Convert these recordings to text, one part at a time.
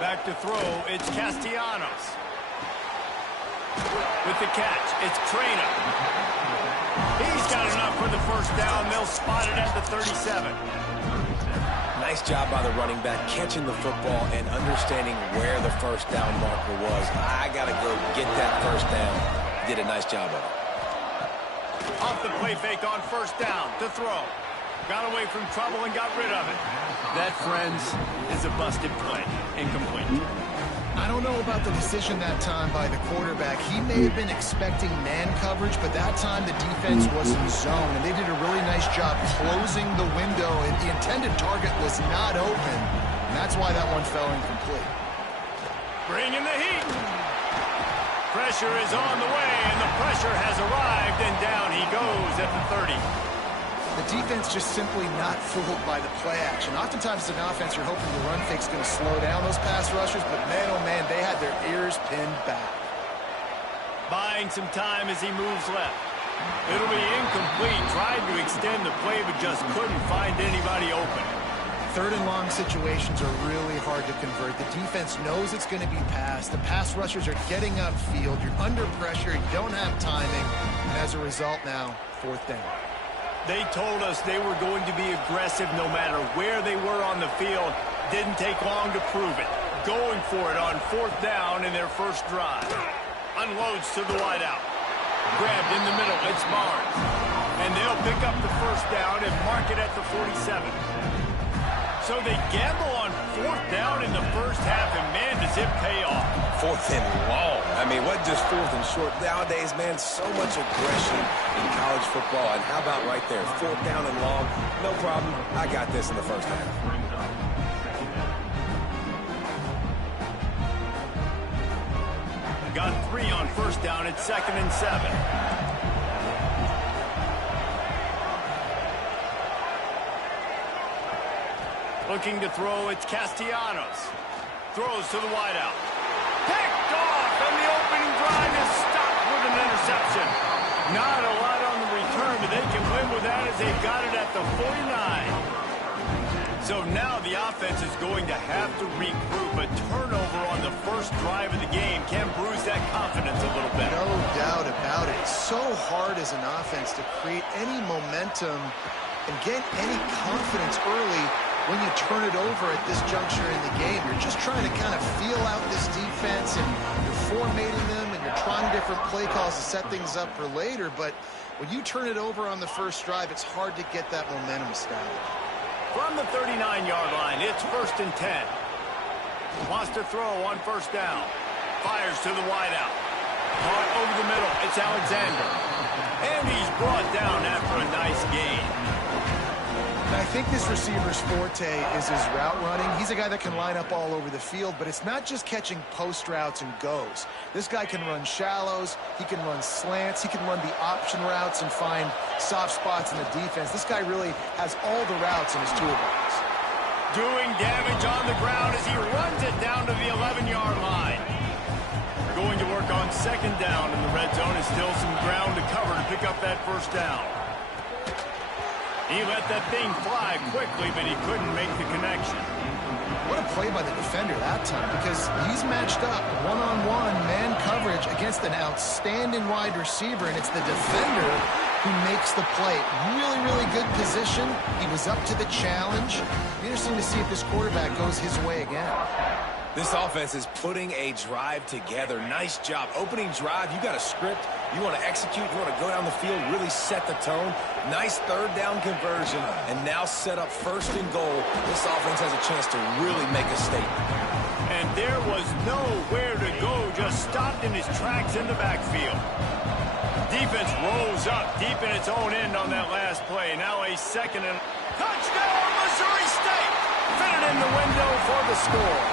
Back to throw, it's Castellanos. With the catch, it's Traina. He's got enough for the first down. They'll spot it at the 37. Nice job by the running back, catching the football and understanding where the first down marker was. I got to go get that first down. Did a nice job of it. Off the play fake on first down to throw. Got away from trouble and got rid of it. That, friends, is a busted play. Incomplete. I don't know about the decision that time by the quarterback. He may have been expecting man coverage, but that time the defense was in zone, and they did a really nice job closing the window, and the intended target was not open, and that's why that one fell incomplete. Bringing the heat. Pressure is on the way, and the pressure has arrived, and down he goes at the 30. The defense just simply not fooled by the play action. Oftentimes as an offense, you're hoping the run fake's going to slow down those pass rushers, but man, oh man, they had their ears pinned back. Buying some time as he moves left. It'll be incomplete. Tried to extend the play, but just couldn't find anybody open. Third and long situations are really hard to convert. The defense knows it's going to be passed. The pass rushers are getting upfield. You're under pressure. You don't have timing. And as a result now, fourth down. They told us they were going to be aggressive no matter where they were on the field. Didn't take long to prove it. Going for it on fourth down in their first drive. Unloads to the wideout. Grabbed in the middle. It's Barnes. And they'll pick up the first down and mark it at the 47. So they gamble on fourth down in the first half, and man, does it pay off. Fourth and long. I mean, what just fourth and short? Nowadays, man, so much aggression in college football. And how about right there? Fourth down and long. No problem. I got this in the first half. Got 3 on first down. It's 2nd and 7. Looking to throw, it's Castellanos. Throws to the wideout. Picked off, and the opening drive is stopped with an interception. Not a lot on the return, but they can win with that as they've got it at the 49. So now the offense is going to have to regroup. A turnover on the first drive of the game can bruise that confidence a little bit. No doubt about it. It's so hard as an offense to create any momentum and get any confidence early when you turn it over at this juncture in the game. You're just trying to kind of feel out this defense, and you're formatting them, and you're trying different play calls to set things up for later. But when you turn it over on the first drive, it's hard to get that momentum established. From the 39-yard line, it's 1st and 10. Wants to throw on first down. Fires to the wideout. Caught over the middle. It's Alexander. And he's brought down after a nice gain. I think this receiver's forte is his route running. He's a guy that can line up all over the field, but it's not just catching post routes and goes. This guy can run shallows, he can run slants, he can run the option routes and find soft spots in the defense. This guy really has all the routes in his toolbox. Doing damage on the ground as he runs it down to the 11-yard line. Going to work on 2nd down in the red zone. Is still some ground to cover to pick up that first down. He let that thing fly quickly, but he couldn't make the connection. What a play by the defender that time, because he's matched up one-on-one man coverage against an outstanding wide receiver, and it's the defender who makes the play. Really, really good position. He was up to the challenge. Interesting to see if this quarterback goes his way again. This offense is putting a drive together. Nice job. Opening drive, you got a script. You want to execute. You want to go down the field, really set the tone. Nice third down conversion, and now set up 1st and goal. This offense has a chance to really make a statement. And there was nowhere to go, just stopped in his tracks in the backfield. Defense rolls up deep in its own end on that last play. Now a 2nd and touchdown, Missouri State! Fitted in the window for the score.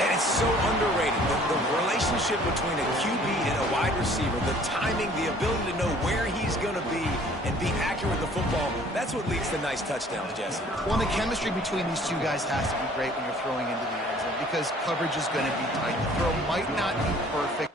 And it's so underrated. The relationship between a QB and a wide receiver, the timing, the ability to know where he's going to be and be accurate with the football, that's what leads to nice touchdowns, Jesse. Well, the chemistry between these two guys has to be great when you're throwing into the end zone, because coverage is going to be tight. The throw might not be perfect.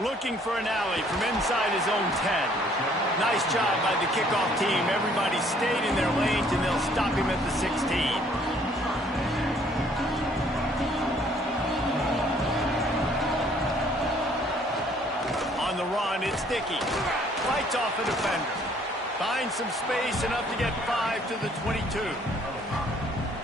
Looking for an alley from inside his own 10. Nice job by the kickoff team. Everybody stayed in their lanes, and they'll stop him at the 16. On the run, it's Dickey. Fights off a defender. Finds some space, enough to get 5 to the 22.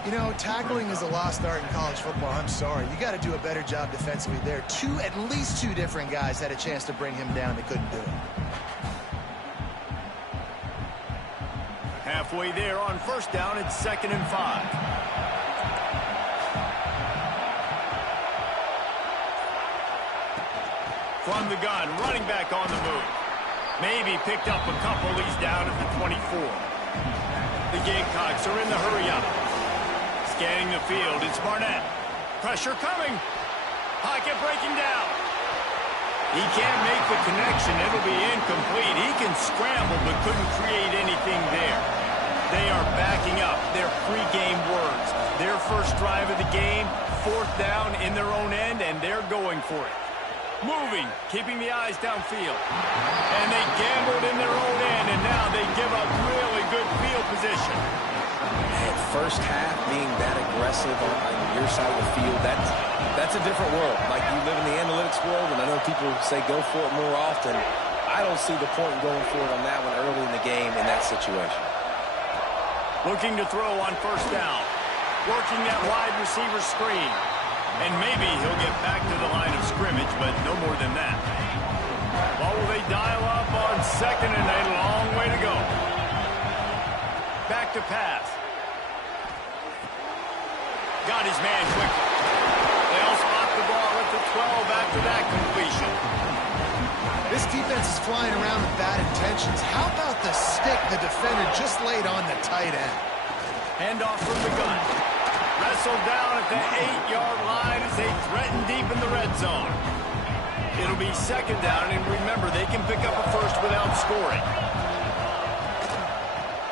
You know, tackling is a lost art in college football. I'm sorry. You got to do a better job defensively there. At least two different guys had a chance to bring him down. They couldn't do it. Halfway there on first down, it's 2nd and 5. From the gun, running back on the move. Maybe picked up a couple. He's down at the 24. The Gamecocks are in the hurry-up. Scanning the field, it's Barnett. Pressure coming. Pocket breaking down. He can't make the connection. It'll be incomplete. He can scramble, but couldn't create anything there. They are backing up their pre-game words. Their first drive of the game, 4th down in their own end, and they're going for it. Moving, keeping the eyes downfield. And they gambled in their own end, and now they give up really good field position. First half being that aggressive on your side of the field, that's a different world. Like, you live in the analytics world, and I know people say go for it more often. I don't see the point in going for it on that one early in the game in that situation. Looking to throw on first down. Working that wide receiver screen. And maybe he'll get back to the line of scrimmage, but no more than that. Well, will they dial up on 2nd and a long way to go? Back to pass. Got his man quickly. They'll spot the ball at the 12 after that completion. This defense is flying around with bad intentions. How about the stick the defender just laid on the tight end? Handoff from the gun. Wrestled down at the 8-yard line as they threaten deep in the red zone. It'll be 2nd down, and remember, they can pick up a first without scoring.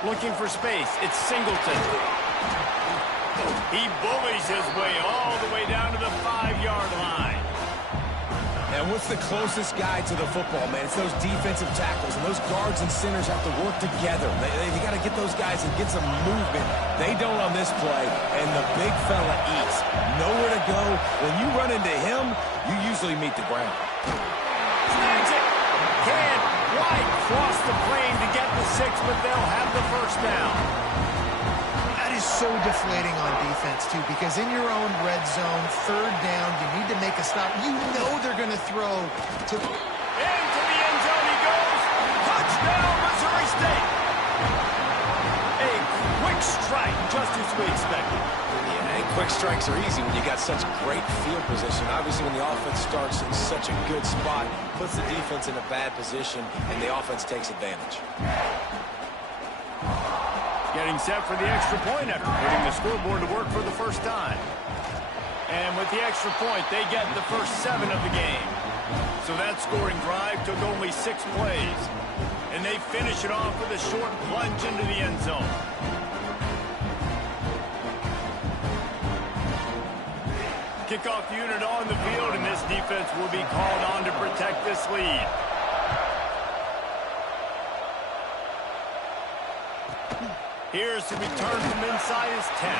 Looking for space. It's Singleton. He bullies his way all the way down to the 5-yard line. And what's the closest guy to the football, man? It's those defensive tackles, and those guards and centers have to work together. They got to get those guys and get some movement. They don't on this play, and the big fella eats. Nowhere to go. When you run into him, you usually meet the ground. Snags it. Can White cross the plane to get the 6, but they'll have the first down. That is so deflating on defense, too, because in your own red zone, 3rd down, you need to make a stop. You know they're going to throw to... Into the end zone he goes. Touchdown, Missouri State. A quick strike, just as we expected. Yeah, and quick strikes are easy when you got such great field position. Obviously, when the offense starts in such a good spot, puts the defense in a bad position, and the offense takes advantage. Getting set for the extra point after putting the scoreboard to work for the first time. And with the extra point, they get the first 7 of the game. So that scoring drive took only 6 plays. And they finish it off with a short plunge into the end zone. Kickoff unit on the field, and this defense will be called on to protect this lead. Here's the return from inside his 10.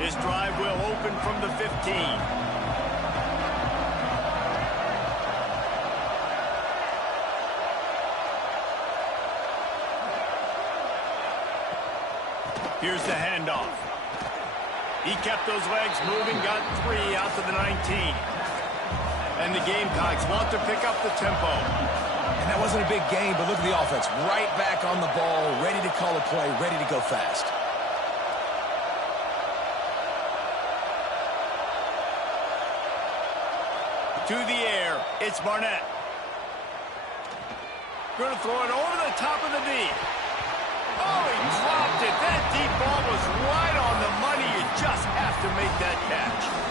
This drive will open from the 15. Here's the handoff. He kept those legs moving, got 3 out to the 19. And the Gamecocks want to pick up the tempo. And that wasn't a big game, but look at the offense. Right back on the ball, ready to call a play, ready to go fast. To the air, it's Barnett. Going to throw it over the top of the D. Oh, he dropped it. That deep ball was right on the money. You just have to make that catch.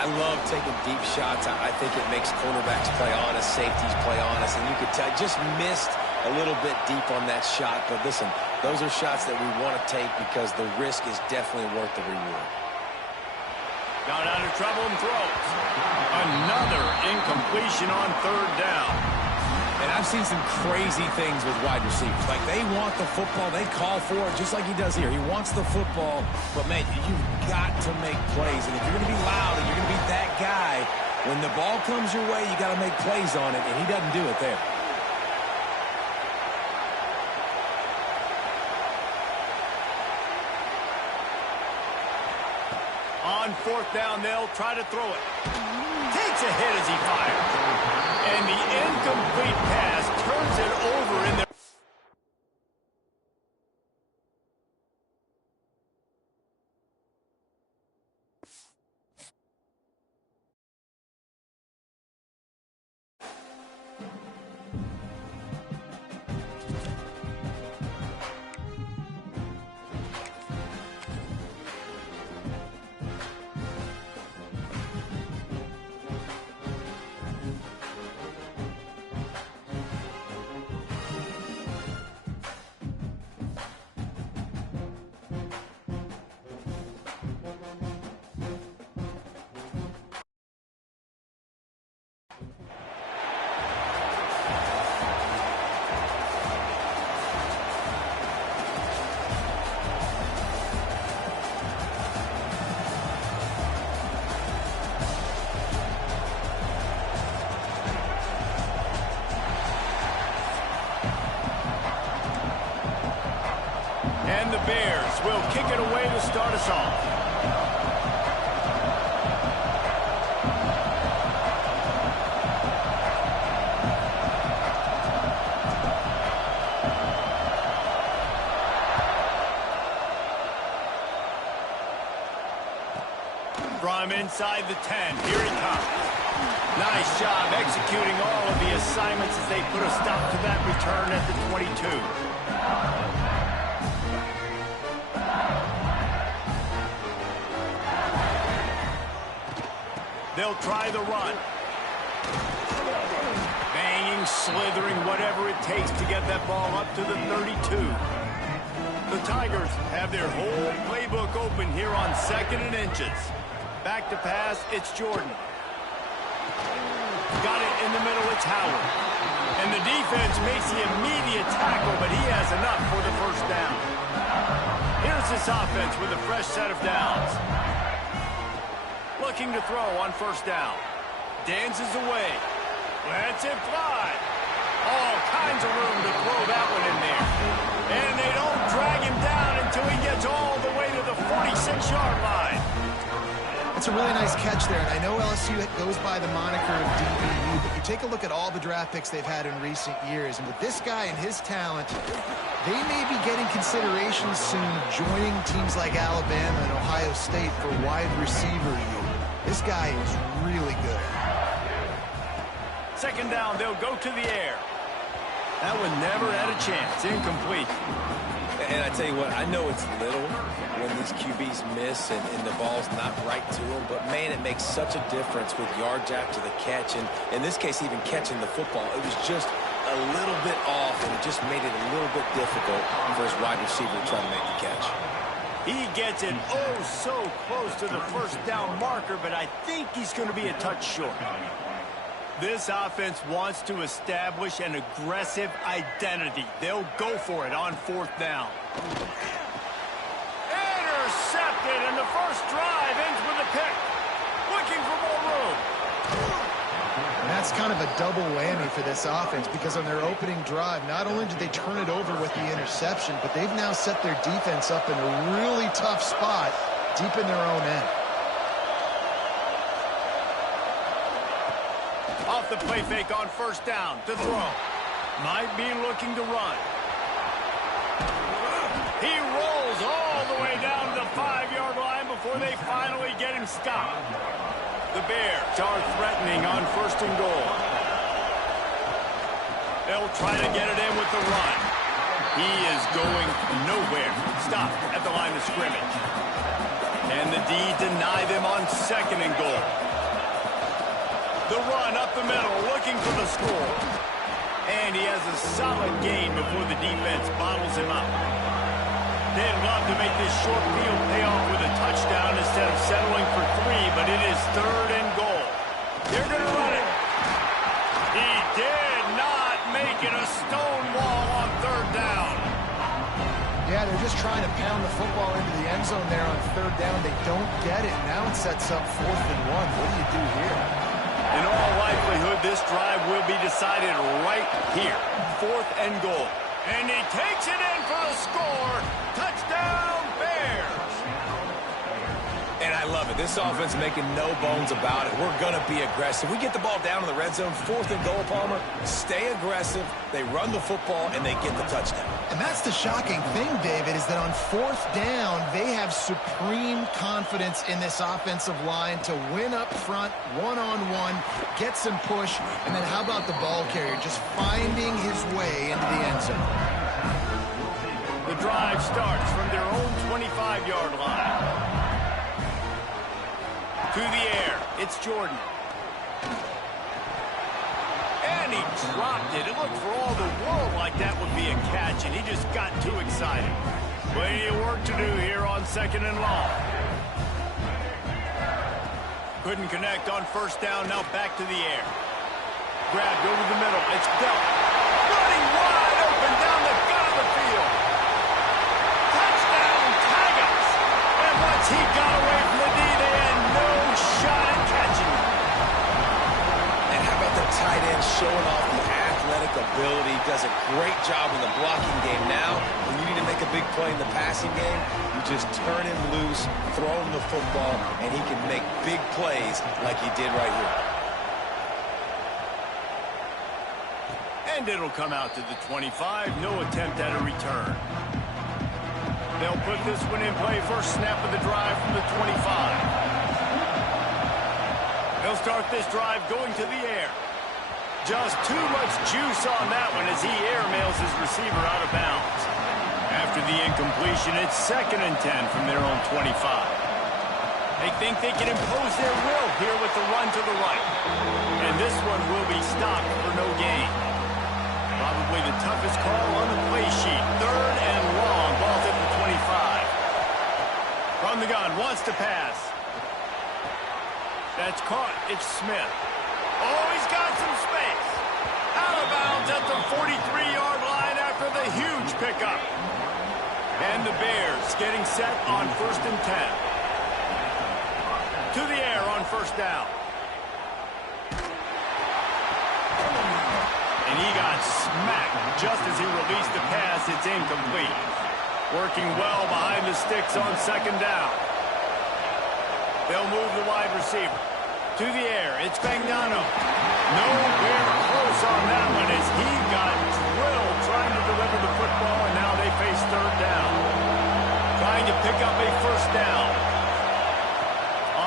I love taking deep shots. I think it makes cornerbacks play honest, safeties play honest, and you could tell just missed a little bit deep on that shot. But listen, Those are shots that we want to take because the risk is definitely worth the reward. Got out of trouble and throws. Another incompletion on third down. And I've seen some crazy things with wide receivers. Like, they want the football. They call for it just like he does here. He wants the football. But, man, you've got to make plays. And if you're going to be loud and you're going to be that guy, when the ball comes your way, you got to make plays on it. And he doesn't do it there. On fourth down, they'll try to throw it. Takes a hit as he fires. And the incomplete pass turns it over in the... And the Bears will kick it away to start us off. From inside the 10, here he comes. Nice job executing all of the assignments as they put a stop to that return at the 22. They'll try the run. Banging, slithering, whatever it takes to get that ball up to the 32. The Tigers have their whole playbook open here on 2nd and inches. Back to pass, it's Jordan. Got it in the middle, it's Howard. And the defense makes the immediate tackle, but he has enough for the first down. Here's this offense with a fresh set of downs. Looking to throw on first down. Dances away. Lets it fly. All kinds of room to throw that one in there. And they don't drag him down until he gets all the way to the 46-yard line. That's a really nice catch there, and I know LSU goes by the moniker of DBU, but you take a look at all the draft picks they've had in recent years, and with this guy and his talent, they may be getting consideration soon of joining teams like Alabama and Ohio State for wide receiver unit. This guy is really good. 2nd down, they'll go to the air. That one never had a chance. Incomplete. And I tell you what, I know it's little when these QBs miss and the ball's not right to them, but, man, it makes such a difference with yards after the catch. And in this case, even catching the football, it was just a little bit off, and it just made it a little bit difficult for his wide receiver to try to make the catch. He gets it oh so close to the first down marker, but I think he's going to be a touch short. This offense wants to establish an aggressive identity. They'll go for it on 4th down. Intercepted, and the first drive ends with a pick. Looking for more room. And that's kind of a double whammy for this offense because on their opening drive, not only did they turn it over with the interception, but they've now set their defense up in a really tough spot deep in their own end. Off the play fake on first down to throw. Might be looking to run. He rolls all the way down to the 5-yard line before they finally get him stopped. The Bears are threatening on 1st and goal. They'll try to get it in with the run. He is going nowhere. Stop at the line of scrimmage. And the D deny them on 2nd and goal. The run up the middle, looking for the score. And he has a solid gain before the defense bottles him up. They'd love to make this short field pay off with a touchdown instead of settling for 3, but it is 3rd and goal. They're going to run it. He did not make it a stone wall on 3rd down. Yeah, they're just trying to pound the football into the end zone there on 3rd down. They don't get it. Now it sets up 4th and 1. What do you do here? In all likelihood, this drive will be decided right here. 4th and goal. And he takes it in for the score. Touchdown, Bears. And I love it. This offense making no bones about it. We're going to be aggressive. We get the ball down in the red zone, 4th and goal, Palmer. Stay aggressive. They run the football, and they get the touchdown. And that's the shocking thing, David, is that on 4th down, they have supreme confidence in this offensive line to win up front, one-on-one, get some push, and then how about the ball carrier just finding his way into the end zone? The drive starts from their own 25-yard line. To the air, it's Jordan. And he dropped it. It looked for all the world like that would be a catch, and he just got too excited. Plenty of work to do here on 2nd and long. Couldn't connect on 1st down, now back to the air. Grabbed over the middle, it's Bell. Running wide open down the gut of the field. Touchdown, Tigers! And once he got away from the D, they had no shot at catching him. And how about the tight end showing off the athletic ability? Does a great job in the blocking game. Now, when you need to make a big play in the passing game, you just turn him loose, throw him the football, and he can make big plays like he did right here. And it'll come out to the 25. No attempt at a return. They'll put this one in play. First snap of the drive from the 25. They'll start this drive going to the air. Just too much juice on that one as he airmails his receiver out of bounds. After the incompletion, it's 2nd and 10 from their own 25. They think they can impose their will here with the run to the right. And this one will be stopped for no gain. Probably the toughest call on the play sheet. 3rd and long. Ball's at the 25. From the gun, wants to pass. That's caught. It's Smith. Oh, he's got some space. Out of bounds at the 43-yard line after the huge pickup. And the Bears getting set on 1st and 10. To the air on 1st down. And he got smacked just as he released the pass. It's incomplete. Working well behind the sticks on 2nd down. They'll move the wide receiver. To the air, it's Fagnano. Nowhere close on that one as he got drilled trying to deliver the football, and now they face 3rd down. Trying to pick up a 1st down.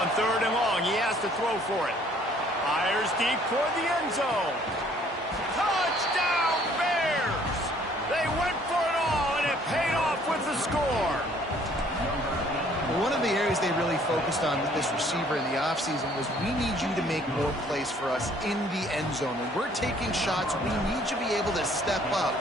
On 3rd and long, he has to throw for it. Fires deep toward the end zone. Touchdown, Bears! They went for it all, and it paid off with the score. One of the areas they really focused on with this receiver in the offseason was we need you to make more plays for us in the end zone. When we're taking shots, we need you to be able to step up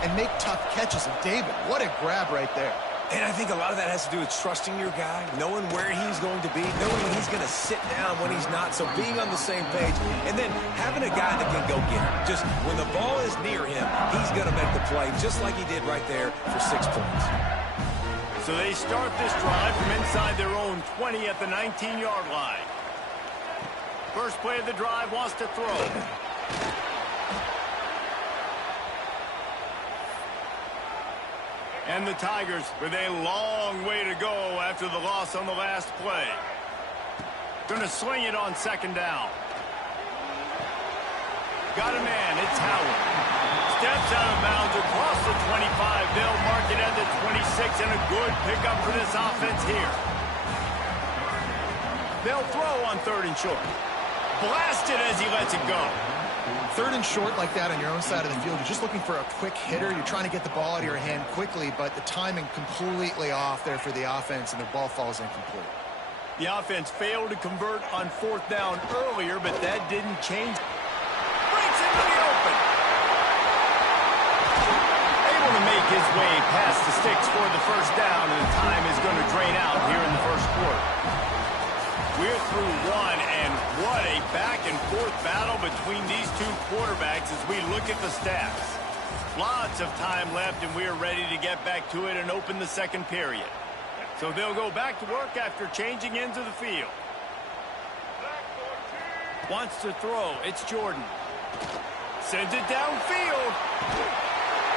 and make tough catches. And David, what a grab right there. And I think a lot of that has to do with trusting your guy, knowing where he's going to be, knowing when he's going to sit down, when he's not, so being on the same page, and then having a guy that can go get it. Just when the ball is near him, he's going to make the play, just like he did right there for 6 points. So they start this drive from inside their own 20 at the 19-yard line. First play of the drive, wants to throw. And the Tigers with a long way to go after the loss on the last play. Going to swing it on 2nd down. Got a man, it's Howard. Steps out of bounds across the 25. They'll mark it at the 26, and a good pickup for this offense here. They'll throw on 3rd and short. Blasted as he lets it go. 3rd and short like that on your own side of the field. You're just looking for a quick hitter. You're trying to get the ball out of your hand quickly, but the timing completely off there for the offense, and the ball falls incomplete. The offense failed to convert on 4th down earlier, but that didn't change. Breaks into the open. Able to make make his way past the sticks for the first down, and the time is going to drain out here in the first quarter. We're through one, and what a back-and-forth battle between these two quarterbacks as we look at the stats. Lots of time left, and we are ready to get back to it and open the second period. So they'll go back to work after changing ends of the field. Wants to throw. It's Jordan. Sends it downfield.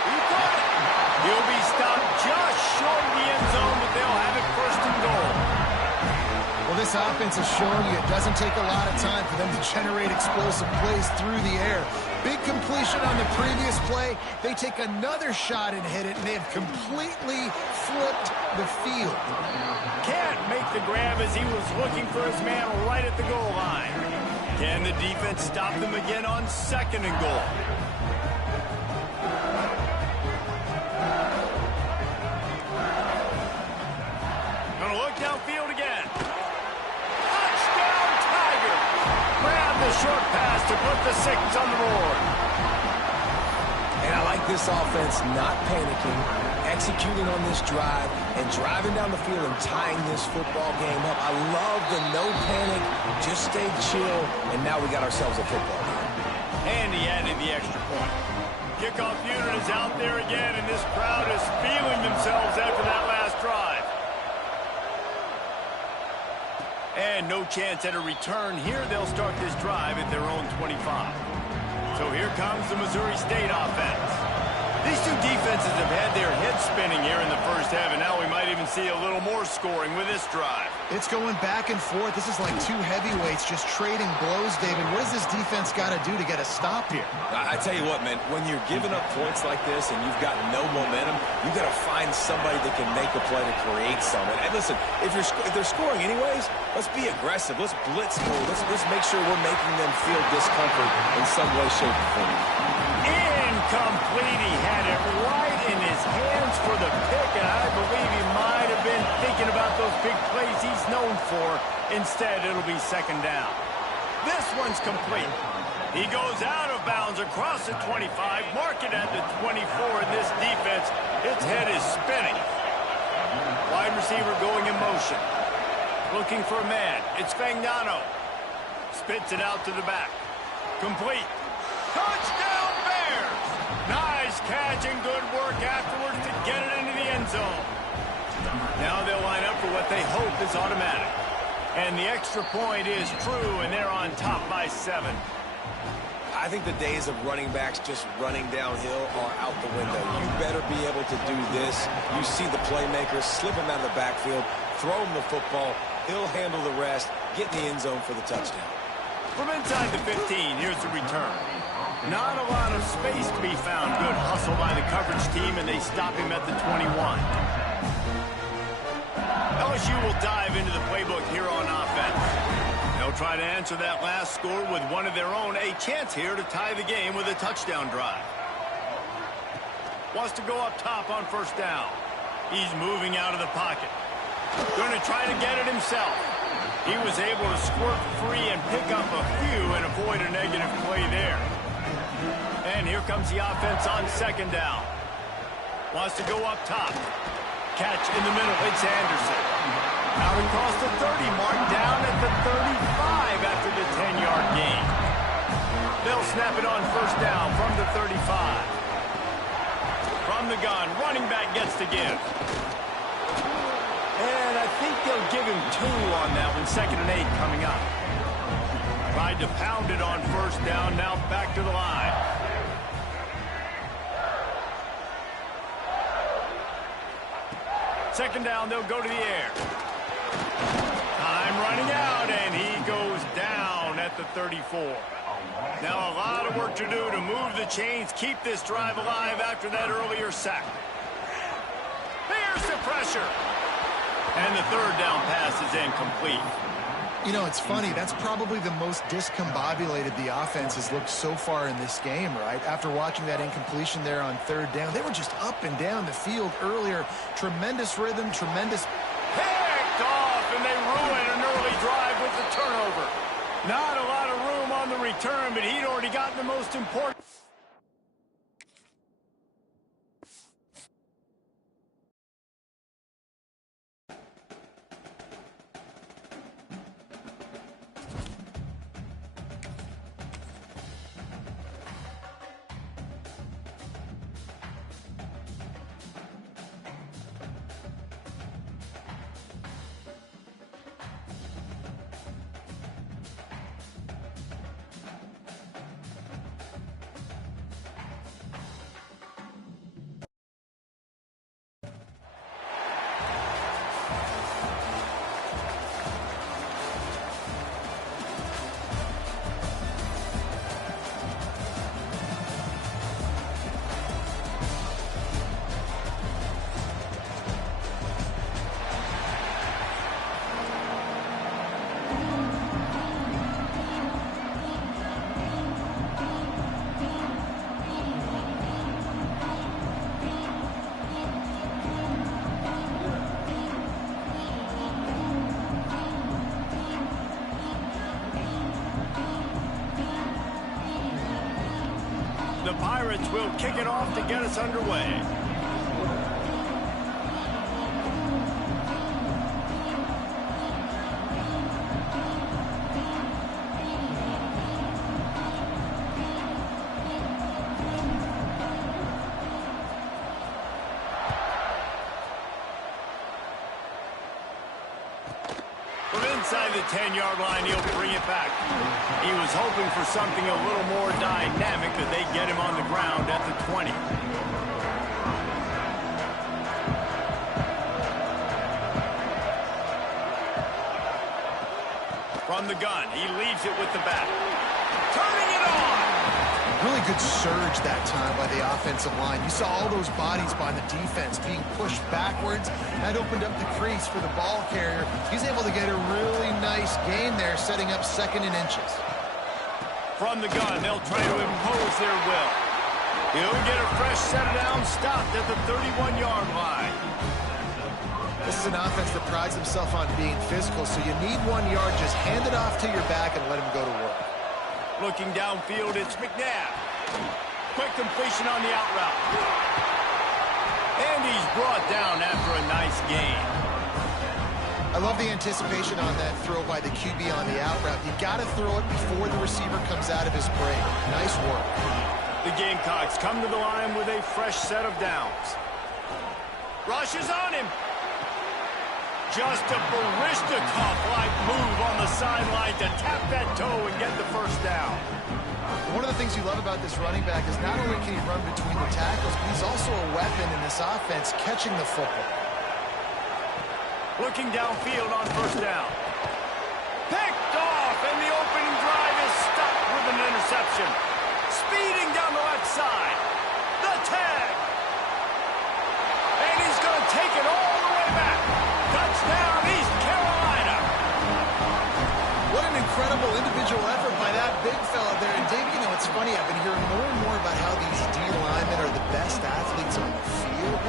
He caught it. He'll be stopped just short of the end zone, but they'll have it first and goal. Well, this offense is showing you it doesn't take a lot of time for them to generate explosive plays through the air. Big completion on the previous play. They take another shot and hit it, and they have completely flipped the field. Can't make the grab as he was looking for his man right at the goal line. Can the defense stop them again on second and goal? Gonna look downfield again. Touchdown, Tiger! Grab the short pass to put the 6 on the board. And I like this offense not panicking, executing on this drive, and driving down the field and tying this football game up. I love the no panic, just stay chill, and now we got ourselves a football game. And he added the extra point. Kickoff unit is out there again, and this crowd is feeling themselves after that last drive. And no chance at a return here. They'll start this drive at their own 25. So here comes the Missouri State offense. These two defenses have had their heads spinning here in the first half, and now we might even see a little more scoring with this drive. It's going back and forth. This is like two heavyweights just trading blows, David. What does this defense got to do to get a stop here? I tell you what, man, when you're giving up points like this and you've got no momentum, you got to find somebody that can make a play to create something. And listen, if they're scoring anyways, let's be aggressive. Let's blitz more. Let's make sure we're making them feel discomfort in some way, shape, or form. Incomplete. He had it right in his hands for the pick, and I believe he might have been thinking about those big plays he's known for. Instead, it'll be second down. This one's complete. He goes out of bounds across the 25, mark it at the 24, and this defense, its head is spinning. Wide receiver going in motion. Looking for a man. It's Fagnano. Spits it out to the back. Complete. Touchdown, Bears! Nice catch and good work afterwards to get it into the end zone. Now they'll line up for what they hope is automatic. And the extra point is true, and they're on top by 7. I think the days of running backs just running downhill are out the window. You better be able to do this. You see the playmaker, slip him out of the backfield, throw him the football. He'll handle the rest, get in the end zone for the touchdown. From inside the 15, here's the return. Not a lot of space to be found. Good hustle by the coverage team, and they stop him at the 21. LSU will dive into the playbook here on offense. They'll try to answer that last score with one of their own. A chance here to tie the game with a touchdown drive. Wants to go up top on first down. He's moving out of the pocket. Going to try to get it himself. He was able to squirt free and pick up a few and avoid a negative play there. And here comes the offense on second down. Wants to go up top. Catch in the middle. It's Anderson. Out across the 30 mark, down at the 35 after the 10-yard gain. They'll snap it on first down from the 35. From the gun, running back gets the give. And I think they'll give him 2 on that one. 2nd and 8 coming up. Tried to pound it on first down, now back to the line. Second down, they'll go to the air. Time running out, and he goes down at the 34. Now a lot of work to do to move the chains, keep this drive alive after that earlier sack. There's the pressure. And the third down pass is incomplete. You know, it's funny. That's probably the most discombobulated the offense has looked so far in this game, right? After watching that incompletion there on third down, they were just up and down the field earlier. Tremendous rhythm, tremendous... Picked off, and they ruin an early drive with the turnover. Not a lot of room on the return, but he'd already gotten the most important... Pirates will kick it off to get us underway. Inside the 10-yard line, he'll bring it back. He was hoping for something a little more dynamic, that they get him on the ground at the 20. From the gun, he leaves it with the back. Turning it on! Really good surge that time by the offensive line. You saw all those bodies by the defense being pushed backwards. That opened up the crease for the ball carrier. He's able to get a really nice gain there, setting up 2nd and inches. From the gun, they'll try to impose their will. He'll get a fresh set down, stopped at the 31-yard line. This is an offense that prides himself on being physical, so you need 1 yard. Just hand it off to your back and let him go to work. Looking downfield, it's McNabb. Quick completion on the out route. And he's brought down after a nice gain. I love the anticipation on that throw by the QB on the out route. You got to throw it before the receiver comes out of his break. Nice work. The Gamecocks come to the line with a fresh set of downs. Rush is on him. Just a Baryshnikov-like move on the sideline to tap that toe and get the first down. One of the things you love about this running back is not only can he run between the tackles, but he's also a weapon in this offense catching the football. Looking downfield on first down. Picked off, and the opening drive is stopped with an interception. Speeding down the left side. The tag. And he's going to take it all the way back. Touchdown, East Carolina. What an incredible individual effort by that big fella there. And Dave, you know, it's funny, I've been hearing more and more about how these D linemen are the best athletes on the field.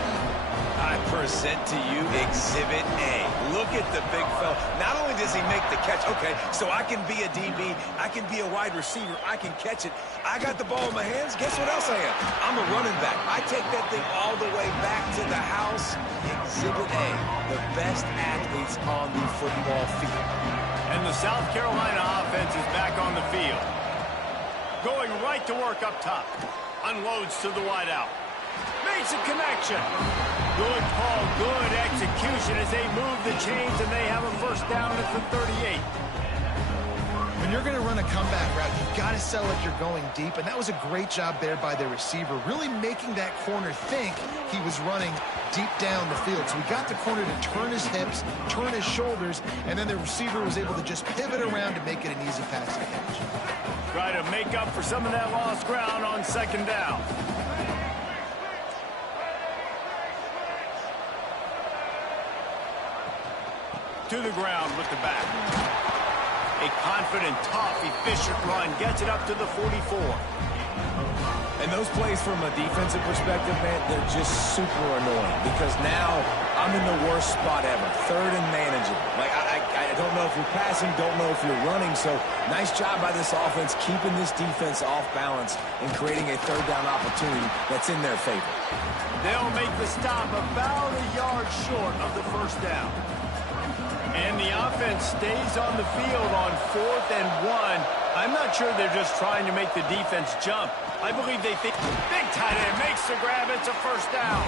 I present to you Exhibit A. Look at the big fella. Not only does he make the catch, okay, so I can be a DB, I can be a wide receiver, I can catch it. I got the ball in my hands. Guess what else I am? I'm a running back. I take that thing all the way back to the house. Exhibit A, the best athletes on the football field. And the South Carolina offense is back on the field. Going right to work up top. Unloads to the wideout. Makes a connection. Good call, good execution as they move the chains, and they have a first down at the 38. When you're going to run a comeback route, you've got to sell like you're going deep, and that was a great job there by the receiver, really making that corner think he was running deep down the field. So he got the corner to turn his hips, turn his shoulders, and then the receiver was able to just pivot around to make it an easy pass and catch. Try to make up for some of that lost ground on second down. To the ground with the back. A confident, tough, efficient run gets it up to the 44. And those plays from a defensive perspective, man, they're just super annoying because now I'm in the worst spot ever. Third and manageable. Like, I don't know if you're passing, don't know if you're running. So nice job by this offense keeping this defense off balance and creating a third down opportunity that's in their favor. They'll make the stop about a yard short of the first down. And the offense stays on the field on 4th and 1. I'm not sure they're just trying to make the defense jump. I believe they think big tight end makes the grab. It's a first down.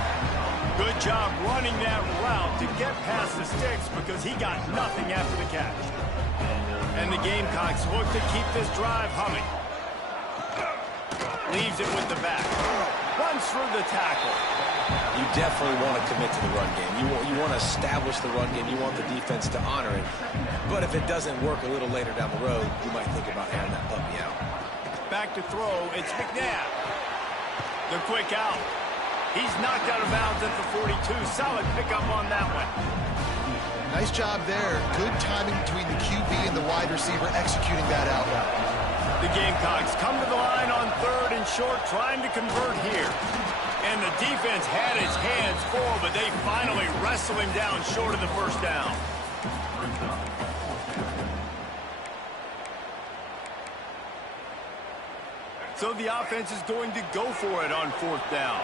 Good job running that route to get past the sticks because he got nothing after the catch. And the Gamecocks look to keep this drive humming. Leaves it with the back. Runs through the tackle. You definitely want to commit to the run game. You want to establish the run game. You want the defense to honor it. But if it doesn't work a little later down the road, you might think about airing that puppy out. Back to throw, it's McNabb. The quick out. He's knocked out of bounds at the 42. Solid pickup on that one. Nice job there. Good timing between the QB and the wide receiver executing that out route. The Gamecocks come to the line on 3rd and short, trying to convert here. And the defense had its hands full, but they finally wrestle him down short of the first down. So the offense is going to go for it on 4th down.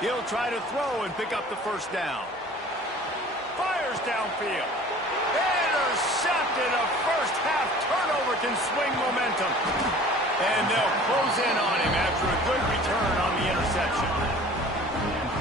He'll try to throw and pick up the 1st down. Fires downfield. Intercepted. A first-half turnover can swing momentum. And they'll close in on him after a good return on the interception.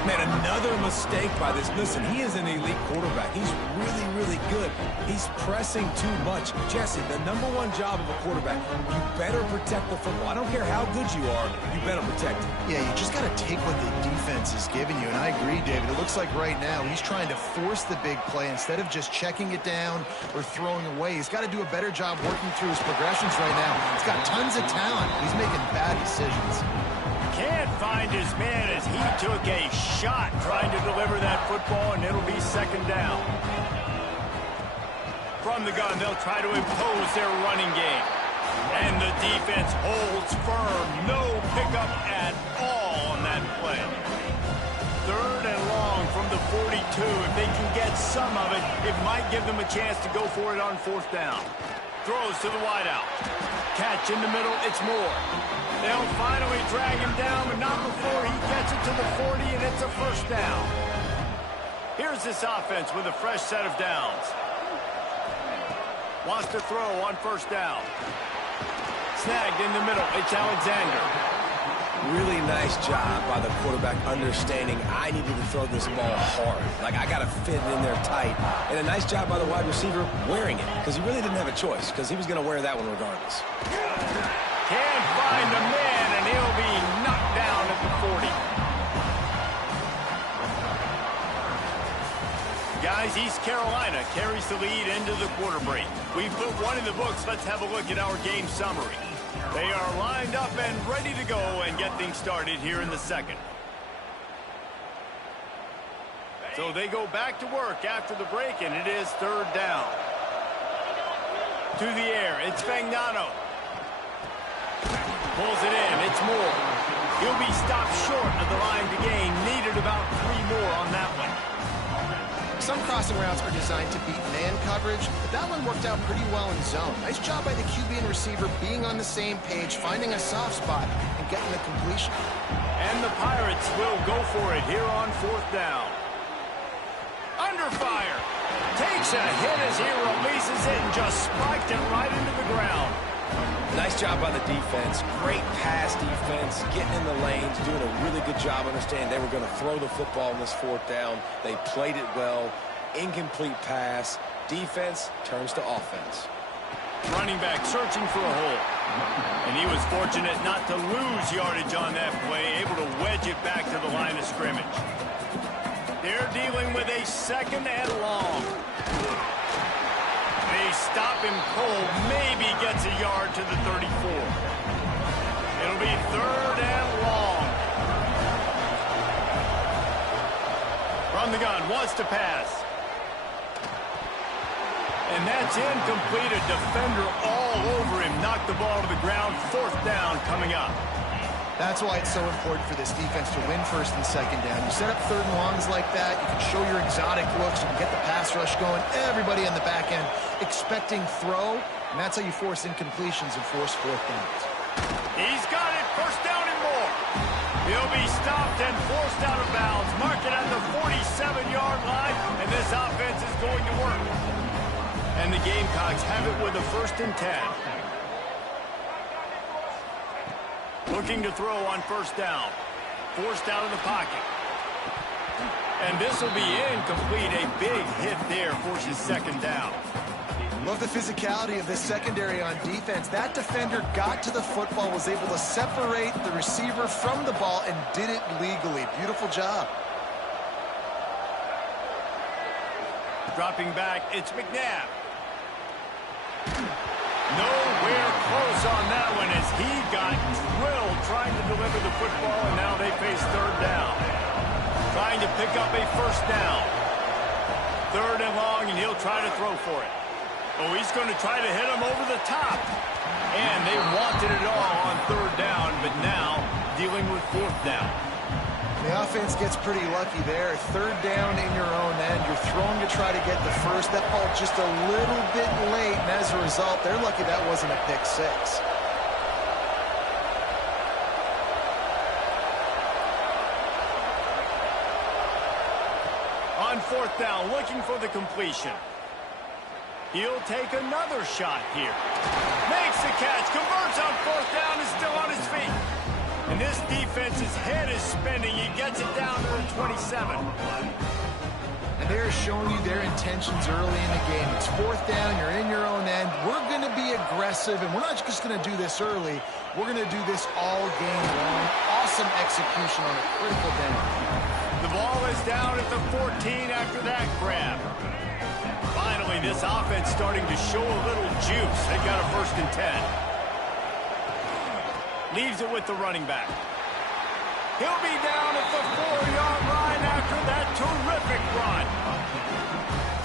Man, another mistake by this. Listen, he is an elite quarterback. He's really, really good. He's pressing too much. Jesse, the #1 job of a quarterback, you better protect the football. I don't care how good you are, you better protect it. Yeah, you just got to take what the defense is giving you. And I agree, David. It looks like right now he's trying to force the big play instead of just checking it down or throwing away. He's got to do a better job working through his progressions right now. He's got tons of talent. He's making bad decisions. Can't find his man as he took a shot trying to deliver that football, and it'll be 2nd down. From the gun, they'll try to impose their running game. And the defense holds firm. No pickup at all on that play. 3rd and long from the 42. If they can get some of it, it might give them a chance to go for it on 4th down. Throws to the wideout. Catch in the middle, it's Moore. They'll finally drag him down, but not before he gets it to the 40, and it's a 1st down. Here's this offense with a fresh set of downs. Wants to throw on 1st down. Snagged in the middle, it's Alexander. Really nice job by the quarterback understanding I needed to throw this ball hard. Like, I got to fit it in there tight. And a nice job by the wide receiver wearing it, because he really didn't have a choice, because he was going to wear that one regardless. Can't find the man, and he'll be knocked down at the 40. Guys, East Carolina carries the lead into the quarter break. We've put one in the books. Let's have a look at our game summary. They are lined up and ready to go and get things started here in the 2nd. So they go back to work after the break, and it is 3rd down. To the air, it's Fagnano. Pulls it in, it's Moore. He'll be stopped short of the line to gain. Needed about 3 more on that one. Some crossing routes are designed to beat man coverage, but that one worked out pretty well in zone. Nice job by the QB and receiver being on the same page, finding a soft spot, and getting the completion. And the Pirates will go for it here on 4th down. Under fire. Takes a hit as he releases it and just spiked it right into the ground. Nice job by the defense. Great pass defense, getting in the lanes, doing a really good job understanding they were going to throw the football in this 4th down. They played it well. Incomplete pass. Defense turns to offense. Running back searching for a hole. And he was fortunate not to lose yardage on that play, able to wedge it back to the line of scrimmage. They're dealing with a 2nd and long. They stop him cold, maybe gets a yard to the 34. It'll be 3rd and long. From the gun, wants to pass. And that's incomplete. A defender all over him. Knocked the ball to the ground. 4th down coming up. That's why it's so important for this defense to win 1st and 2nd down. You set up 3rd and longs like that, you can show your exotic looks, you can get the pass rush going, everybody on the back end expecting throw, and that's how you force incompletions and force 4th downs. He's got it, 1st down and more. He'll be stopped and forced out of bounds. Mark it at the 47-yard line, and this offense is going to work. And the Gamecocks have it with a 1st and 10. Looking to throw on 1st down. Forced out of the pocket. And this will be incomplete. A big hit there forces 2nd down. Love the physicality of this secondary on defense. That defender got to the football, was able to separate the receiver from the ball, and did it legally. Beautiful job. Dropping back, it's McNabb. Nowhere close on that one as he got drilled trying to deliver the football, and now they face 3rd down. Trying to pick up a 1st down. 3rd and long, and he'll try to throw for it. Oh, he's going to try to hit him over the top. And they wanted it all on 3rd down, but now dealing with 4th down. The offense gets pretty lucky there. Third down in your own end. You're throwing to try to get the first. That ball just a little bit late, and as a result, they're lucky that wasn't a pick six. On fourth down, looking for the completion. He'll take another shot here. Makes the catch, converts on fourth down, is still on his feet. And this defense's head is spinning. He gets it down to the 27. And they're showing you their intentions early in the game. It's fourth down, you're in your own end. We're going to be aggressive, and we're not just going to do this early. We're going to do this all game long. Awesome execution on a critical down. The ball is down at the 14 after that grab. Finally, this offense starting to show a little juice. They got a 1st and 10. Leaves it with the running back. He'll be down at the 4-yard line after that terrific run.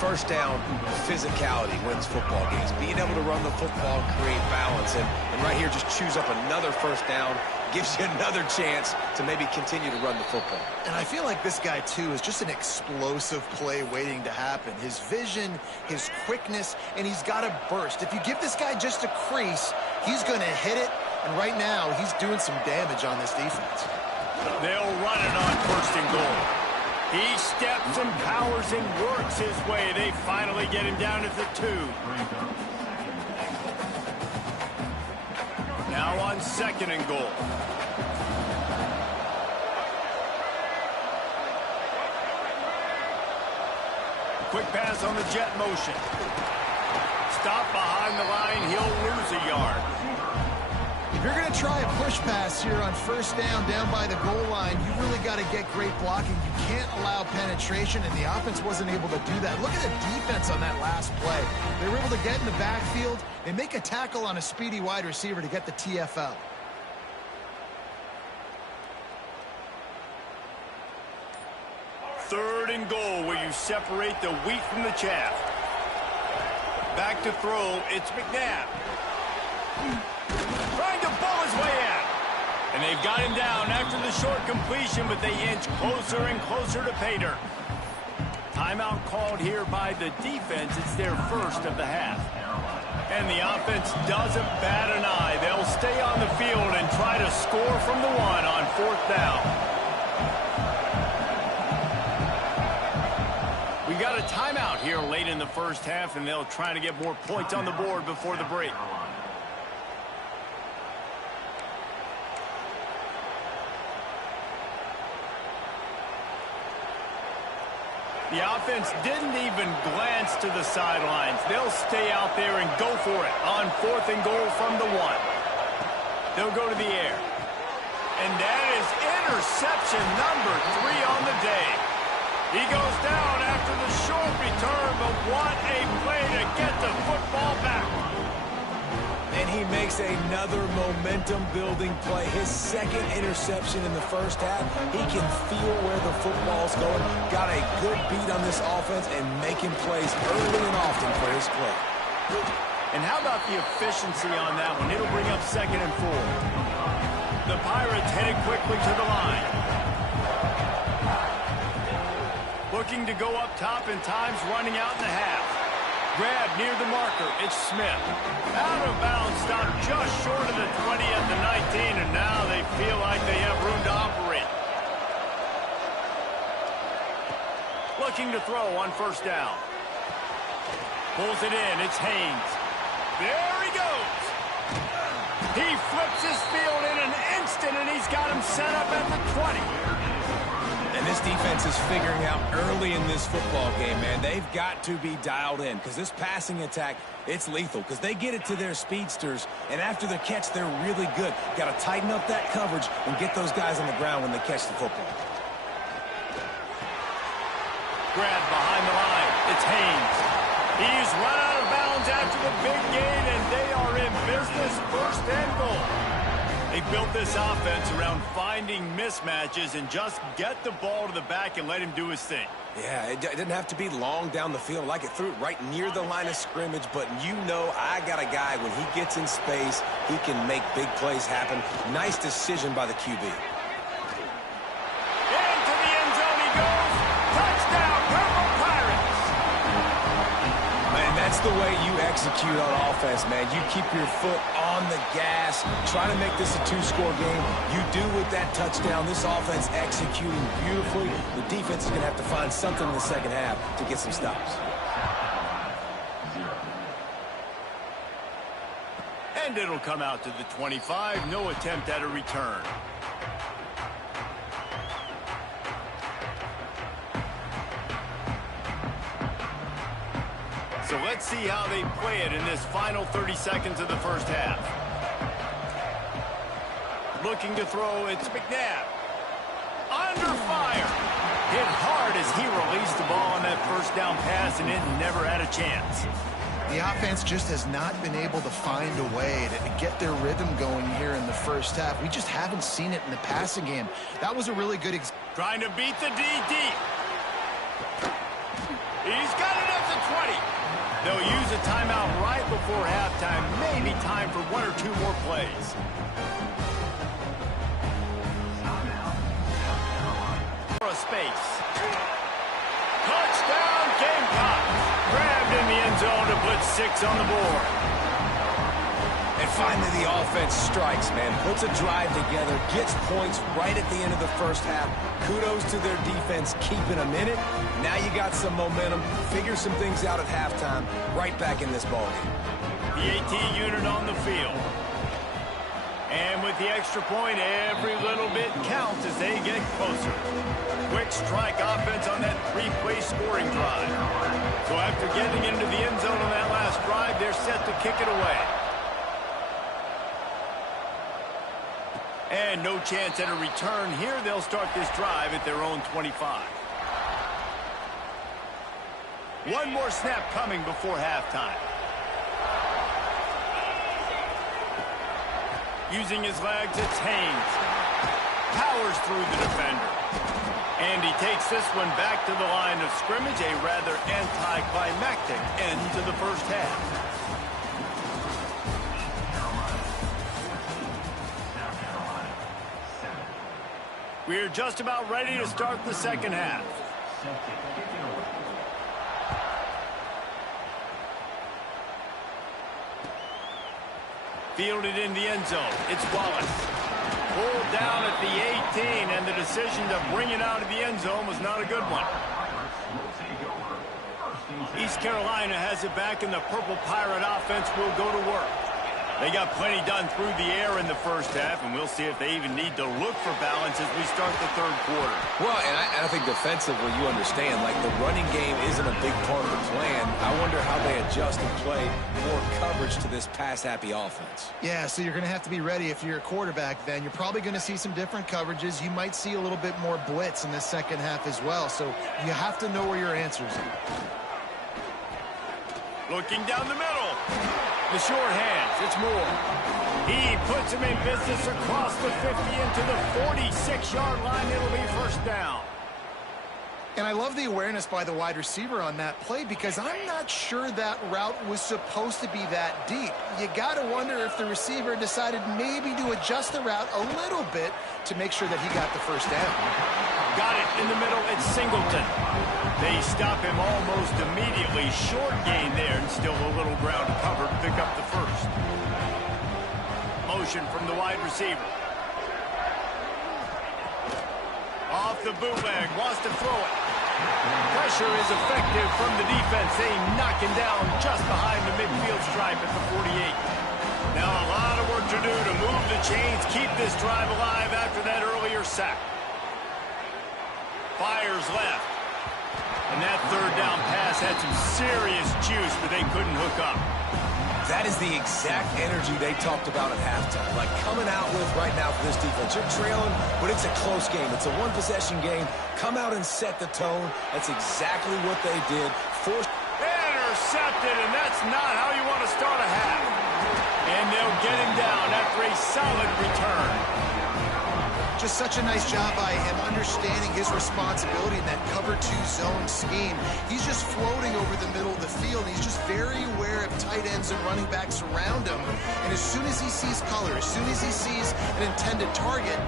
First down, physicality wins football games. Being able to run the football, create balance. And right here, just choose up another first down. Gives you another chance to maybe continue to run the football. And I feel like this guy, too, is just an explosive play waiting to happen. His vision, his quickness, and he's got a burst. If you give this guy just a crease, he's going to hit it. And right now, he's doing some damage on this defense. They'll run it on 1st and goal. He steps and powers and works his way. They finally get him down at the 2. Now on 2nd and goal. Quick pass on the jet motion. Stop behind the line. He'll lose a yard. If you're going to try a push pass here on 1st down by the goal line, you really got to get great blocking. You can't allow penetration, and the offense wasn't able to do that. Look at the defense on that last play. They were able to get in the backfield and make a tackle on a speedy wide receiver to get the TFL. Third and goal, where you separate the wheat from the chaff. Back to throw, it's McNabb. Trying to bowl his way out. And they've got him down after the short completion, but they inch closer and closer to pay dirt. Timeout called here by the defense. It's their first of the half. And the offense doesn't bat an eye. They'll stay on the field and try to score from the 1 on 4th down. We got a timeout here late in the first half, and they'll try to get more points on the board before the break. The offense didn't even glance to the sidelines. They'll stay out there and go for it on 4th and goal from the 1. They'll go to the air. And that is interception number 3 on the day. He goes down after the short return, but what a play to get the football back. And he makes another momentum-building play. His 2nd interception in the first half. He can feel where the football's going. Got a good beat on this offense and making plays early and often for his play. And how about the efficiency on that one? It'll bring up 2nd and 4. The Pirates headed quickly to the line. Looking to go up top, and time's running out in the half. Grab near the marker. It's Smith. Out of bounds, stopped just short of the 20 at the 19, and now they feel like they have room to operate. Looking to throw on 1st down. Pulls it in. It's Haynes. There he goes. He flips his field in an instant, and he's got him set up at the 20. And this defense is figuring out early in this football game, man. They've got to be dialed in because this passing attack, it's lethal because they get it to their speedsters, and after the catch, they're really good. Got to tighten up that coverage and get those guys on the ground when they catch the football. Grab behind the line. It's Haynes. He's run out of bounds after the big gain, and they are in business 1st and goal. They built this offense around finding mismatches and just get the ball to the back and let him do his thing. Yeah, it didn't have to be long down the field. Like it threw it right near the line of scrimmage, but you know I got a guy, when he gets in space, he can make big plays happen. Nice decision by the QB. And the way you execute on offense, man. You keep your foot on the gas, try to make this a two-score game. You do with that touchdown. This offense executing beautifully. The defense is going to have to find something in the second half to get some stops. And it'll come out to the 25. No attempt at a return. So let's see how they play it in this final 30 seconds of the first half. Looking to throw, it's McNabb. Under fire. Hit hard as he released the ball on that first down pass, and it never had a chance. The offense just has not been able to find a way to get their rhythm going here in the first half. We just haven't seen it in the passing game. That was a really good trying to beat the D deep. He's got it at the 20. They'll use a timeout right before halftime. Maybe time for one or two more plays. For a space. Touchdown, Gamecocks. Grabbed in the end zone to put 6 on the board. And finally the offense strikes, man. Puts a drive together, gets points right at the end of the first half. Kudos to their defense keeping them in it. Now you got some momentum. Figure some things out at halftime. Right back in this ballgame. The AT unit on the field. And with the extra point, every little bit counts as they get closer. Quick strike offense on that 3-play scoring drive. So after getting into the end zone on that last drive, they're set to kick it away. And no chance at a return here. They'll start this drive at their own 25. One more snap coming before halftime. Using his legs, it's Haynes. Powers through the defender. And he takes this one back to the line of scrimmage. A rather anticlimactic end to the first half. We're just about ready to start the second half. Fielded in the end zone. It's Wallace. Pulled down at the 18, and the decision to bring it out of the end zone was not a good one. East Carolina has it back, and the Purple Pirate offense will go to work. They got plenty done through the air in the first half, and we'll see if they even need to look for balance as we start the third quarter. Well, and I think defensively, you understand, like the running game isn't a big part of the plan. I wonder how they adjust and play more coverage to this pass-happy offense. Yeah, so you're going to have to be ready if you're a quarterback then. You're probably going to see some different coverages. You might see a little bit more blitz in the second half as well, so you have to know where your answers are. Looking down the middle. The short hands, it's Moore. He puts him in business across the 50 into the 46-yard line. It'll be first down. And I love the awareness by the wide receiver on that play because I'm not sure that route was supposed to be that deep. You got to wonder if the receiver decided maybe to adjust the route a little bit to make sure that he got the first down. Got it in the middle. It's Singleton. They stop him almost immediately. Short gain there and still a little ground to cover to pick up the first. Motion from the wide receiver. Off the bootleg. Wants to throw it. Pressure is effective from the defense. They knock him down just behind the midfield stripe at the 48. Now a lot of work to do to move the chains, keep this drive alive after that earlier sack. Fires left. And that third down pass had some serious juice, but they couldn't hook up. That is the exact energy they talked about at halftime. Like coming out with right now for this defense. You're trailing, but it's a close game. It's a one-possession game. Come out and set the tone. That's exactly what they did. Intercepted, and that's not how you want to start a half. And they'll get him down after a solid return. Just such a nice job by him understanding his responsibility in that cover 2 zone scheme. He's just floating over the middle of the field. He's just very aware of tight ends and running backs around him. And as soon as he sees color, as soon as he sees an intended target,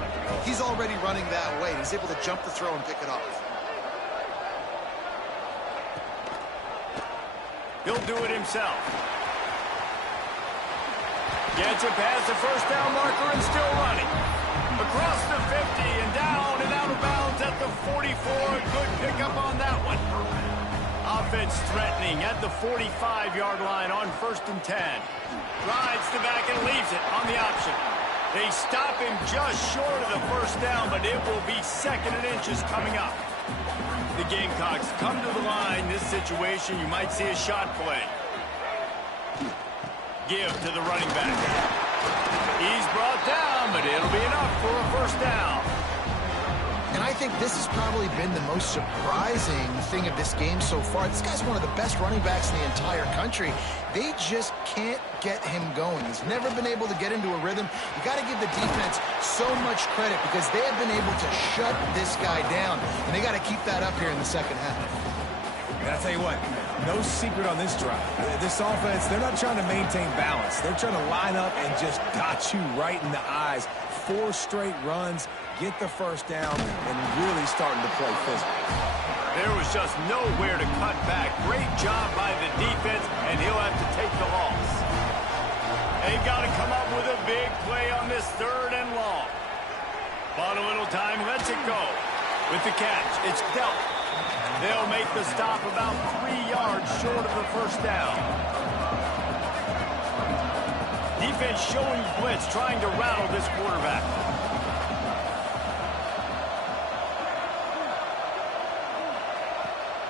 he's already running that way. He's able to jump the throw and pick it off. He'll do it himself. Gets it past the first down marker and still running. Across the 50 and down and out of bounds at the 44. A good pickup on that one. Offense threatening at the 45-yard line on 1st and 10. Rides the back and leaves it on the option. They stop him just short of the first down, but it will be 2nd and inches coming up. The Gamecocks come to the line. This situation, you might see a shot play. Give to the running back. He's brought down, but it'll be enough for a first down. And I think this has probably been the most surprising thing of this game so far. This guy's one of the best running backs in the entire country. They just can't get him going. He's never been able to get into a rhythm. You got to give the defense so much credit because they have been able to shut this guy down. And they got to keep that up here in the second half. And I'll tell you what, no secret on this drive. This offense, they're not trying to maintain balance. They're trying to line up and just dot you right in the eyes. 4 straight runs, get the first down, and really starting to play physical. There was just nowhere to cut back. Great job by the defense, and he'll have to take the loss. They got to come up with a big play on this 3rd and long. Bought a little time, lets it go. With the catch, it's dealt. They'll make the stop about 3 yards short of the first down. Defense showing blitz, trying to rattle this quarterback.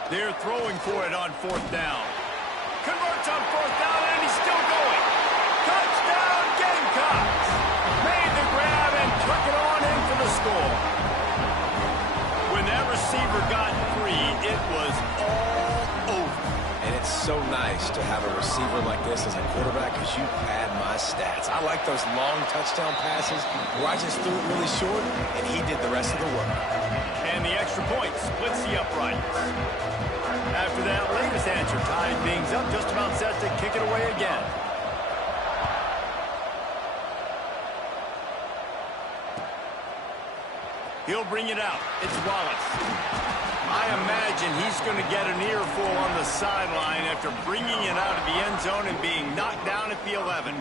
They're throwing for it on 4th down. Converts on 4th down, and he's still going. Touchdown, Gamecocks! Made the grab and took it on in for the score. When that receiver got free, it was all over. And it's so nice to have a receiver like this as a quarterback because you pad my stats. I like those long touchdown passes where I just threw it really short, and he did the rest of the work. And the extra point splits the uprights. After that latest answer tied things up, just about set to kick it away again. He'll bring it out. It's Wallace. I imagine he's going to get an earful on the sideline after bringing it out of the end zone and being knocked down at the 11.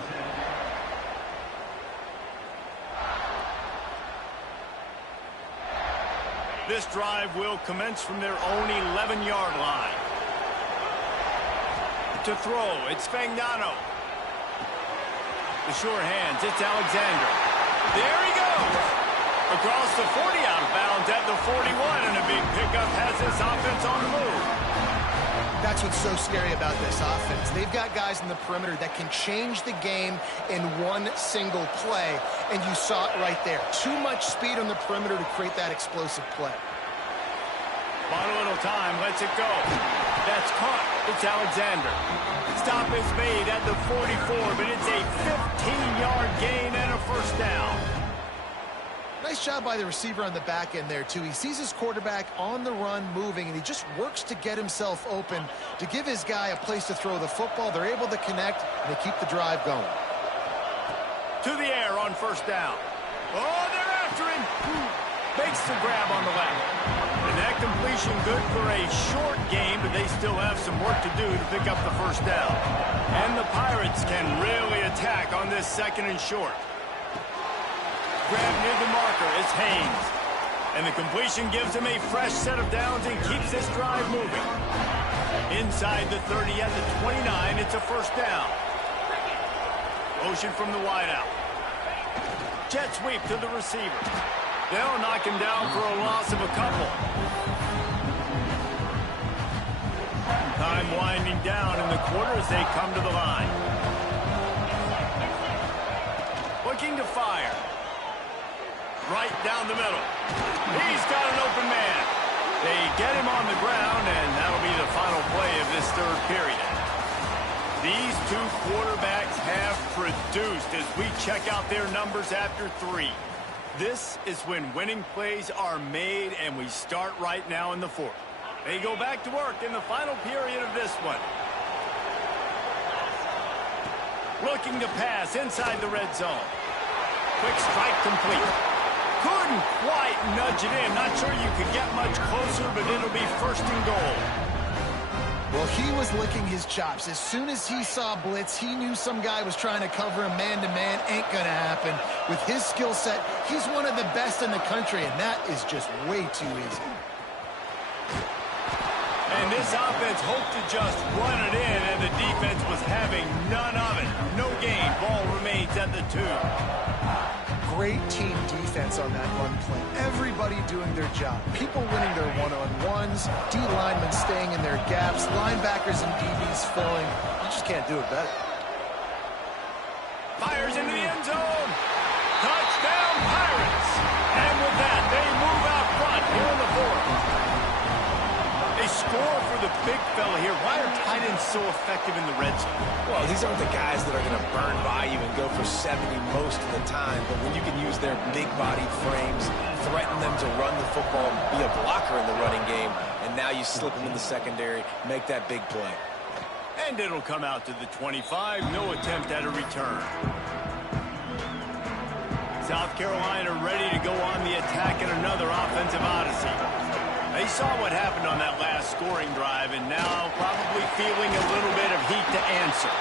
This drive will commence from their own 11-yard line. To throw, it's Fagnano. The sure hands, it's Alexander. There he goes! Across the 40, out of bounds at the 41, and a big pickup has this offense on the move. That's what's so scary about this offense. They've got guys in the perimeter that can change the game in one single play, and you saw it right there. Too much speed on the perimeter to create that explosive play. Bought a little time, lets it go. That's caught. It's Alexander. Stop is made at the 44, but it's a 15-yard gain and a first down. Nice job by the receiver on the back end there, too. He sees his quarterback on the run moving, and he just works to get himself open to give his guy a place to throw the football. They're able to connect, and they keep the drive going. To the air on first down. Oh, they're after him. Makes the grab on the left. And that completion good for a short game, but they still have some work to do to pick up the first down. And the Pirates can really attack on this 2nd and short. Grab near the marker is Haynes. And the completion gives him a fresh set of downs and keeps this drive moving. Inside the 30 at the 29, it's a first down. Motion from the wideout. Jet sweep to the receiver. They'll knock him down for a loss of a couple. Time winding down in the quarter as they come to the line. Looking to fire. Right down the middle. He's got an open man. They get him on the ground, and that'll be the final play of this 3rd period. These two quarterbacks have produced as we check out their numbers after 3. This is when winning plays are made, and we start right now in the 4th. They go back to work in the final period of this one. Looking to pass inside the red zone. Quick strike complete. Couldn't quite nudge it in. Not sure you could get much closer, but it'll be 1st and goal. Well, he was licking his chops. As soon as he saw blitz, he knew some guy was trying to cover him man-to-man. Ain't going to happen. With his skill set, he's one of the best in the country, and that is just way too easy. And this offense hoped to just run it in, and the defense was having none of it. No gain. Ball remains at the 2. Great team defense on that run play. Everybody doing their job. People winning their one-on-ones, D linemen staying in their gaps, linebackers and DBs filling. You just can't do it better. Fires into the end zone. Touchdown, Pirates. And with that, they move out front here in the 4th. They score for the big fella here. Why are tight ends so effective in the red zone? Well, these aren't the guys that are going to burn by you and go for 70 most of the time, but when you can use their big-bodied frames, threaten them to run the football, be a blocker in the running game, and now you slip them in the secondary, make that big play. And it'll come out to the 25. No attempt at a return. South Carolina ready to go on the attack in another offensive odyssey. They saw what happened on that last scoring drive, and now probably feeling a little bit of heat to answer.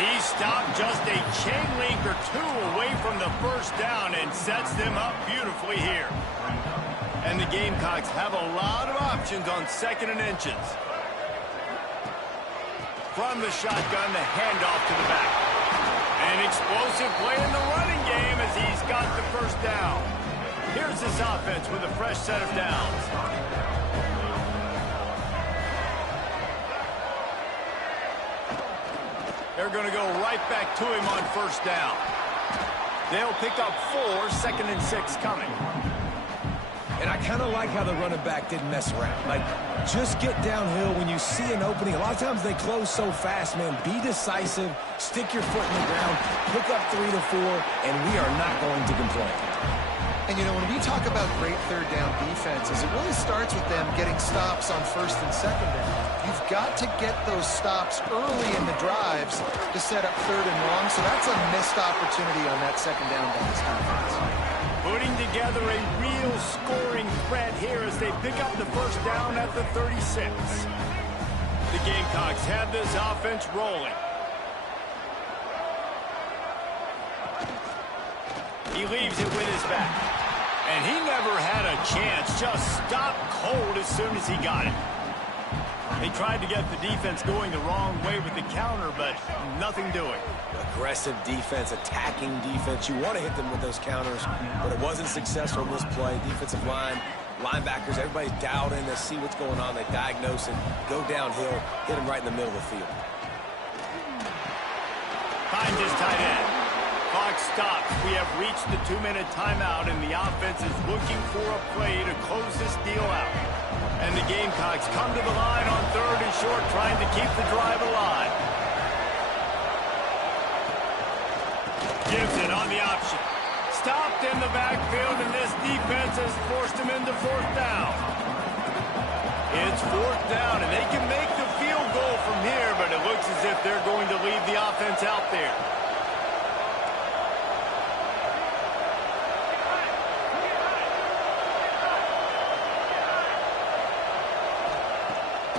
He stopped just a chain link or 2 away from the first down and sets them up beautifully here. And the Gamecocks have a lot of options on 2nd and inches. From the shotgun, the handoff to the back. An explosive play in the running game as he's got the first down. Here's this offense with a fresh set of downs. They're going to go right back to him on first down. They'll pick up 4, 2nd and 6 coming. And I kind of like how the running back didn't mess around. Like, just get downhill when you see an opening. A lot of times they close so fast, man. Be decisive, stick your foot in the ground, pick up 3 to 4, and we are not going to complain. And, you know, when we talk about great third down defenses, it really starts with them getting stops on 1st and 2nd down. You've got to get those stops early in the drives to set up 3rd and long, so that's a missed opportunity on that 2nd down by this defense. Putting together a real scoring threat here as they pick up the first down at the 36. The Gamecocks have this offense rolling. He leaves it with his back. And he never had a chance. Just stopped cold as soon as he got it. They tried to get the defense going the wrong way with the counter, but nothing doing. Aggressive defense, attacking defense. You want to hit them with those counters, but it wasn't successful in this play. Defensive line, linebackers, everybody's dialed in. They see what's going on. They diagnose it, go downhill, hit him right in the middle of the field. Finds his tight end. Clock stops. We have reached the 2-minute timeout, and the offense is looking for a play to close this deal out. And the Gamecocks come to the line on 3rd and short, trying to keep the drive alive. Gibson on the option. Stopped in the backfield, and this defense has forced him into 4th down. It's 4th down, and they can make the field goal from here, but it looks as if they're going to leave the offense out there.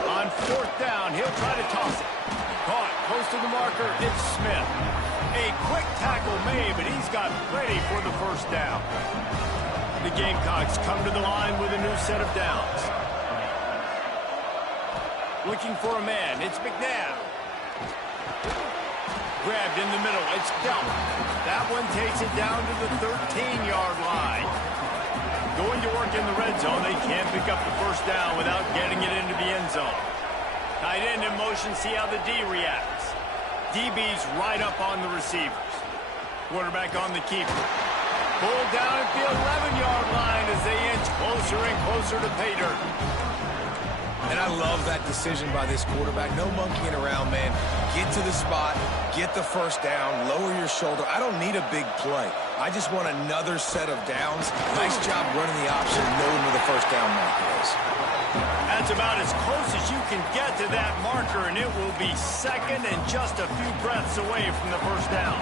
On 4th down, he'll try to toss it. Caught close to the marker, it's Smith. A quick tackle made, but he's got ready for the first down. The Gamecocks come to the line with a new set of downs. Looking for a man, it's McNabb. Grabbed in the middle, it's Delp. That one takes it down to the 13-yard line. Going to work in the red zone, they can't pick up the first down without getting it into the end zone. Tight end in motion, see how the D reacts. DB's right up on the receivers. Quarterback on the keeper. Pulled down at the 11-yard line as they inch closer and closer to pay dirt. And I love that decision by this quarterback. No monkeying around, man. Get to the spot, get the first down, lower your shoulder. I don't need a big play. I just want another set of downs. Nice job running the option, knowing where the first down marker is. That's about as close as you can get to that marker, and it will be 2nd and just a few breaths away from the first down.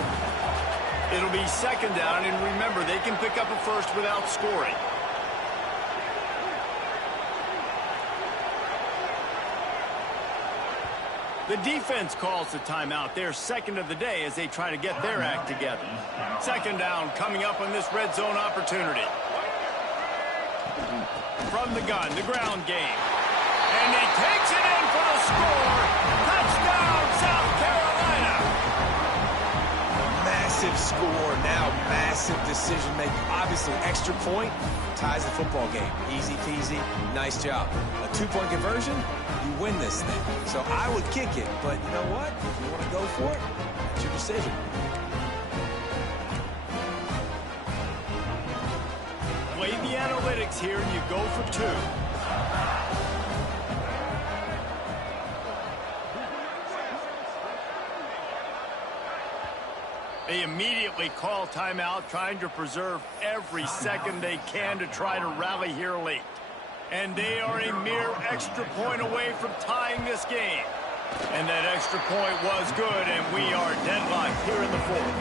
It'll be 2nd down, and remember, they can pick up a first without scoring. The defense calls the timeout. They're second of the day as they try to get their act together. Second down coming up on this red zone opportunity. From the gun, the ground game. And he takes it in for the score. Touchdown, South Carolina. Massive score, now massive decision making. Obviously, extra point ties the football game. Easy peasy, nice job. A 2-point conversion, you win this thing. So I would kick it, but you know what? If you want to go for it, it's your decision. Play the analytics here, and you go for 2. They immediately call timeout, trying to preserve every second they can to try to rally here late. And they are a mere extra point away from tying this game. And that extra point was good, and we are deadlocked here in the fourth.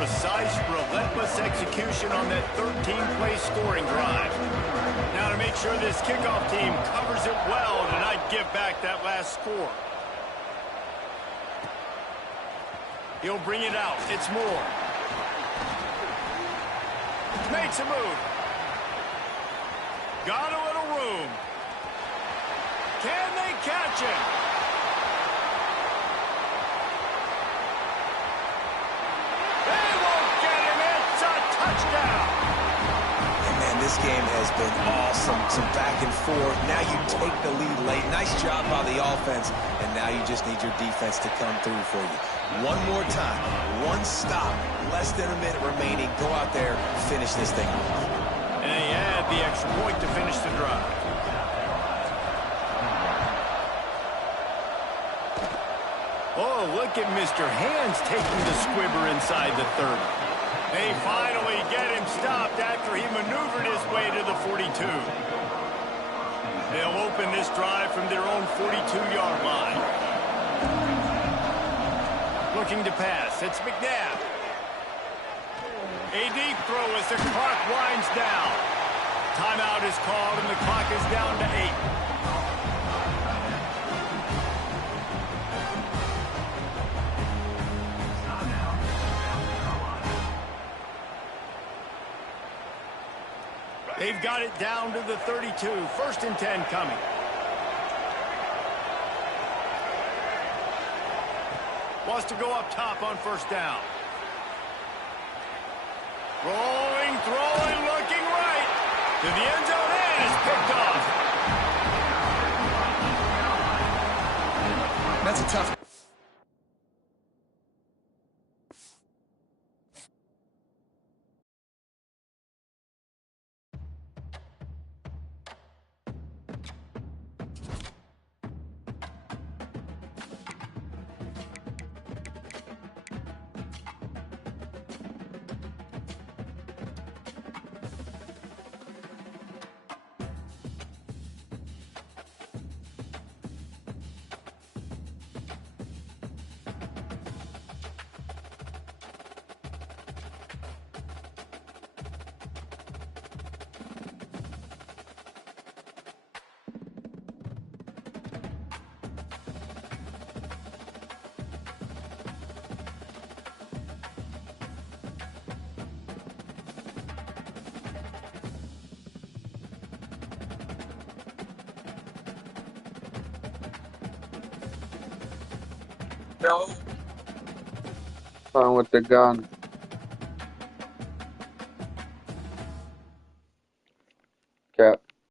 Precise, relentless execution on that 13-play scoring drive. Now to make sure this kickoff team covers it well to not give back that last score. He'll bring it out. It's Moore. Makes a move. Got a little room. Can they catch him? They won't get him. It's a touchdown. And man, this game has been awesome. Some back and forth. Now you take the lead late. Nice job by the offense. And now you just need your defense to come through for you. One more time. One stop. Less than a minute remaining. Go out there, finish this thing off. And they add the extra point to finish the drive. Oh, look at Mr. Hands taking the squibber inside the 30. They finally get him stopped after he maneuvered his way to the 42. They'll open this drive from their own 42-yard line. Looking to pass. It's McNabb. A deep throw as the clock winds down. Timeout is called, and the clock is down to 8. They've got it down to the 32. 1st and 10 coming. Wants to go up top on 1st down. Rolling, throwing, looking right. To the end zone, and it's picked off. That's a tough. Found with the gun.